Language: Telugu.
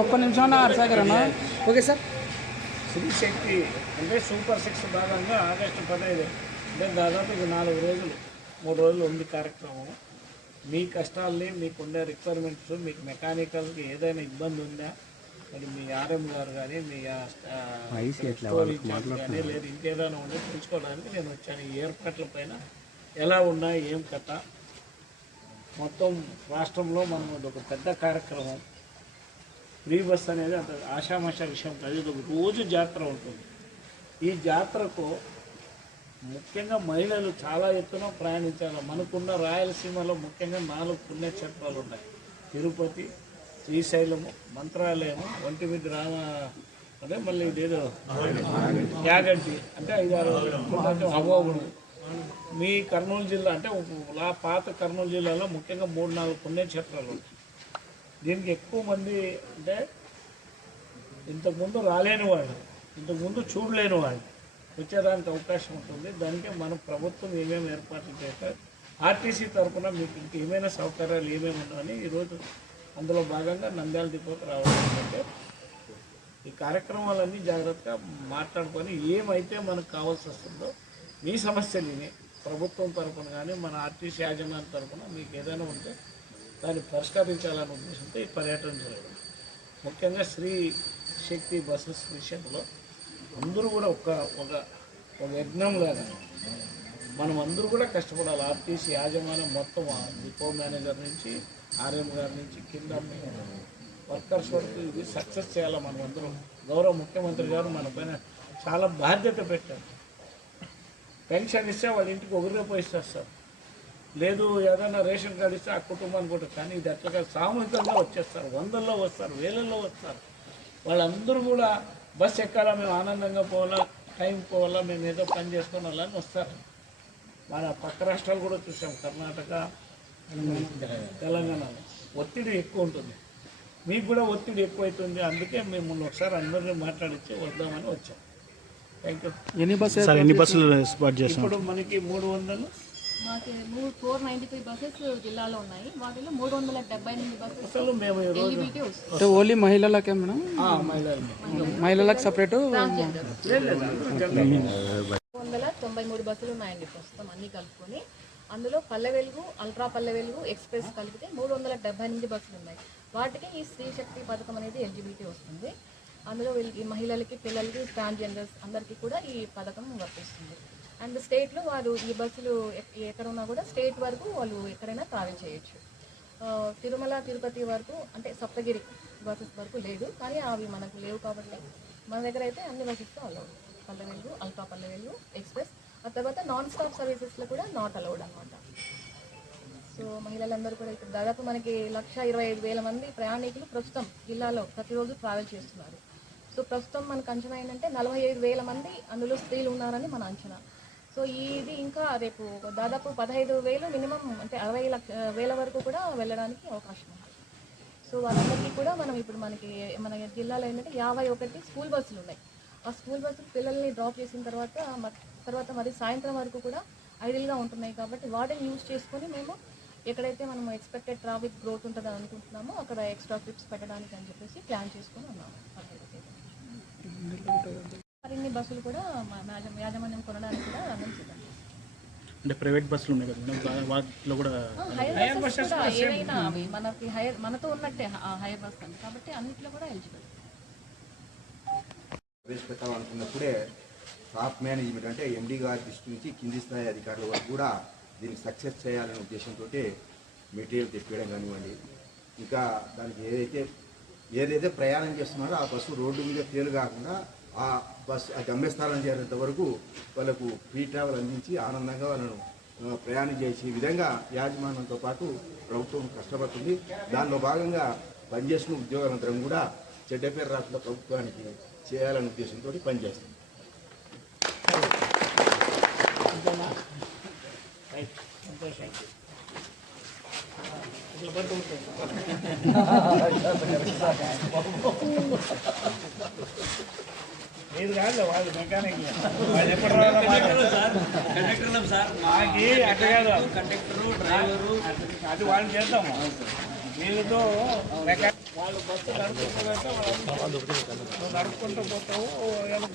ఒక్క నిమిషం అరసాగరన్నా. Okay sir. శ్రీ శక్తి అంటే సూపర్ 6 భాగంగా ఆగస్టు 15 అంటే దాదాపు ఇది 4 రోజులు 3 రోజులు ఉంది కార్యక్రమం. మీ కష్టాలని, మీకుండే రిక్వైర్మెంట్స్, మీకు మెకానికల్కి ఏదైనా ఇబ్బంది ఉందా, మరి మీ ఆర్ఎం గారు కానీ, మీ కానీ లేదు ఇంకేదైనా ఉండే తెలుసుకోవడానికి నేను వచ్చాను. ఈ ఏర్పాట్ల పైన ఎలా ఉన్నాయి, ఏం కథ, మొత్తం రాష్ట్రంలో మనం ఒక పెద్ద కార్యక్రమం. ఫ్రీ బస్ అనేది అంత ఆషామాషా విషయం కాదు. ఇది ఒక రోజు జాతర ఉంటుంది. ఈ జాతరకు ముఖ్యంగా మహిళలు చాలా ఎత్తున ప్రయాణించాలి. మనకున్న రాయలసీమలో ముఖ్యంగా 4 పుణ్యక్షేత్రాలు ఉన్నాయి. తిరుపతి, శ్రీశైలము, మంత్రాలయము, ఒంటిమిద్ది రామ అంటే మళ్ళీ ఇదేదో యాగంటి అంటే 5-6 అమోఘుడు. మీ కర్నూలు జిల్లా అంటే పాత కర్నూలు జిల్లాలో ముఖ్యంగా 3-4 పుణ్యక్షేత్రాలు ఉంటాయి. దీనికి ఎక్కువ మంది అంటే ఇంతకుముందు రాలేని వాళ్ళు, ఇంతకుముందు చూడలేని వాళ్ళు వచ్చేదానికి అవకాశం ఉంటుంది. దానికే మన ప్రభుత్వం ఏమేమి ఏర్పాట్లు చేస్తారు, ఆర్టీసీ తరఫున మీకు ఇంక ఏమైనా సౌకర్యాలు ఏమేమి ఉన్నాయని ఈరోజు అందులో భాగంగా నంద్యాల డిపోకి రావడం అంటే ఈ కార్యక్రమాలన్నీ జాగ్రత్తగా మాట్లాడుకొని ఏమైతే మనకు కావాల్సి వస్తుందో మీ సమస్యలని ప్రభుత్వం తరఫున కానీ మన ఆర్టీసీ యాజమాన్యం తరఫున మీకు ఏదైనా ఉంటే దాన్ని పరిష్కరించాలనే ఉద్దేశంతో ఈ పర్యటన జరగడం. ముఖ్యంగా శ్రీ శక్తి బస్సెస్ విషయంలో అందరూ కూడా ఒక యజ్ఞంలాగా మనం అందరూ కూడా కష్టపడాలి. ఆర్టీసీ యాజమాన్యం మొత్తం డిపో మేనేజర్ నుంచి ఆర్ఎం గారి నుంచి కింద వర్కర్స్ వరకు ఇది సక్సెస్ చేయాలి. మనం అందరం గౌరవ ముఖ్యమంత్రి గారు మన పైన చాలా బాధ్యత పెట్టారు. పెన్షన్ ఇస్తే వాళ్ళ ఇంటికి ఒకరిపై ఇస్తారు, లేదు ఏదైనా రేషన్ కార్డు ఇస్తే ఆ కుటుంబానికి కూడా. కానీ ఇది అట్లా సామూహికంగా వచ్చేస్తారు, 100లో వస్తారు, 1000లో వస్తారు. వాళ్ళందరూ కూడా బస్సు ఎక్కాలా, మేము ఆనందంగా పోవాలా, టైం పోవాలా, మేము ఏదో పని చేసుకుని వాళ్ళని వస్తారు. మన పక్క రాష్ట్రాలు కూడా చూసాం, కర్ణాటక, తెలంగాణలో ఒత్తిడి ఎక్కువ ఉంటుంది. మీకు కూడా ఒత్తిడి ఎక్కువైతుంది. అందుకే మేము ఒకసారి అందరినీ మాట్లాడించి వద్దామని వచ్చాం. Thank you. ఎన్ని బస్సులు స్పాట్ చేస్తాం? ఇప్పుడు మనకి 300 మాకు 493 బస్సెస్ జిల్లాలో ఉన్నాయి. వాటిలో 378 బస్సెస్ అసలు మేము ఎల్ఈబీటీ వస్తుంది. అంటే ఓన్లీ మహిళలకే మేడం? మహిళలకు సపరేటు 393 బస్సులు ఉన్నాయండి ప్రస్తుతం అన్నీ కలుపుకొని. అందులో పల్లె వెలుగు, అల్ట్రా పల్లె వెలుగు, ఎక్స్ప్రెస్ కలిపితే 378 బస్సులు ఉన్నాయి. వాటికి ఈ స్త్రీ శక్తి పథకం అనేది ఎలిజిబిలిటీ వస్తుంది. అందులో వీళ్ళకి మహిళలకి, పిల్లలకి, ట్రాన్స్జెండర్స్ అందరికీ కూడా ఈ పథకం వర్తిస్తుంది. అండ్ స్టేట్లో వారు ఈ బస్సులు ఎక్కడ ఉన్నా కూడా స్టేట్ వరకు వాళ్ళు ఎక్కడైనా ట్రావెల్ చేయొచ్చు. తిరుమల, తిరుపతి వరకు అంటే సప్తగిరి బస్సెస్ వరకు లేదు, కానీ అవి మనకు లేవు కాబట్టి మన దగ్గర అయితే అన్ని బస్సెస్తో allowed. Palle Velugu, ultra Palle Velugu, express. ఆ తర్వాత నాన్ స్టాప్ సర్వీసెస్లో కూడా నాట్ అలౌడ్ అనమాట. సో మహిళలందరూ కూడా ఇప్పుడు దాదాపు మనకి 1,25,000 మంది ప్రయాణికులు ప్రస్తుతం జిల్లాలో ప్రతిరోజు ట్రావెల్ చేస్తున్నారు. సో ప్రస్తుతం మనకు అంచనా ఏంటంటే 45,000 మంది అందులో స్త్రీలు ఉన్నారని మన అంచనా. సో ఇది ఇంకా రేపు దాదాపు 15,000 మినిమం అంటే 60,000 వరకు కూడా వెళ్ళడానికి అవకాశం ఉంది. సో వాళ్ళందరికీ కూడా మనం ఇప్పుడు మన జిల్లాలో ఏంటంటే 51 స్కూల్ బస్సులు ఉన్నాయి. ఆ స్కూల్ బస్సులు పిల్లల్ని డ్రాప్ చేసిన తర్వాత మరి సాయంత్రం వరకు కూడా ఐడిల్గా ఉంటున్నాయి. కాబట్టి వాటిని యూజ్ చేసుకొని మేము ఎక్కడైతే మనం ఎక్స్పెక్టెడ్ ట్రాఫిక్ గ్రోత్ ఉంటుందని అనుకుంటున్నామో అక్కడ ఎక్స్ట్రా ట్రిప్స్ పెట్టడానికి అని చెప్పేసి ప్లాన్ చేసుకొని ఉన్నాము. మరిన్ని బస్సులు కూడా యాజమాన్యం కొనడానికి కూడా రంగం సిద్ధం. అంటే ప్రైవేట్ బస్సులు ఉన్నాయి కదా వాటిలో కూడా హైర్ బస్సెస్ కూడా ఏవైనా అవి మనకి మనతో ఉన్నట్టే హైర్ బస్ అని కాబట్టి అన్నిట్లో కూడా ఎలిజిబుల్. ప్రవేశపెట్టాలనుకున్నప్పుడే టాప్ మేనేజ్మెంట్ అంటే ఎండి గారి దృష్టి నుంచి కింది స్థాయి అధికారుల వరకు కూడా దీన్ని సక్సెస్ చేయాలనే ఉద్దేశంతో మెటీరియల్ తెప్పించడం కానివ్వండి, ఇంకా దానికి ఏదైతే ప్రయాణం చేస్తున్నారో ఆ బస్సు రోడ్డు మీద తేలు కాకుండా ఆ బస్సు ఆ గమ్యస్థానం చేరేంత వరకు వాళ్ళకు ఫ్రీ ట్రావెల్ అందించి ఆనందంగా వాళ్ళను ప్రయాణం చేసే విధంగా యాజమాన్యంతో పాటు ప్రభుత్వం కష్టపడుతుంది. దానిలో భాగంగా పనిచేసిన ఉద్యోగులందరం కూడా చెడ్డ పేరు రాకుండా ప్రభుత్వానికి చేయాలనే ఉద్దేశంతో పనిచేస్తుంది. సంతోషం. ఇట్లా పట్టు ఉంటుంది. ఏది కాదు వాళ్ళు మెకానిక్ వాళ్ళు ఎప్పుడు మాకి అట్లా కాదు కండక్టరు డ్రైవరు అది వాళ్ళు చేద్దాము. వీళ్ళతో మెకానిక్ వాళ్ళు బస్సు నడుపుకుంటూ నడుపుకుంటూ పోతావు ఎలా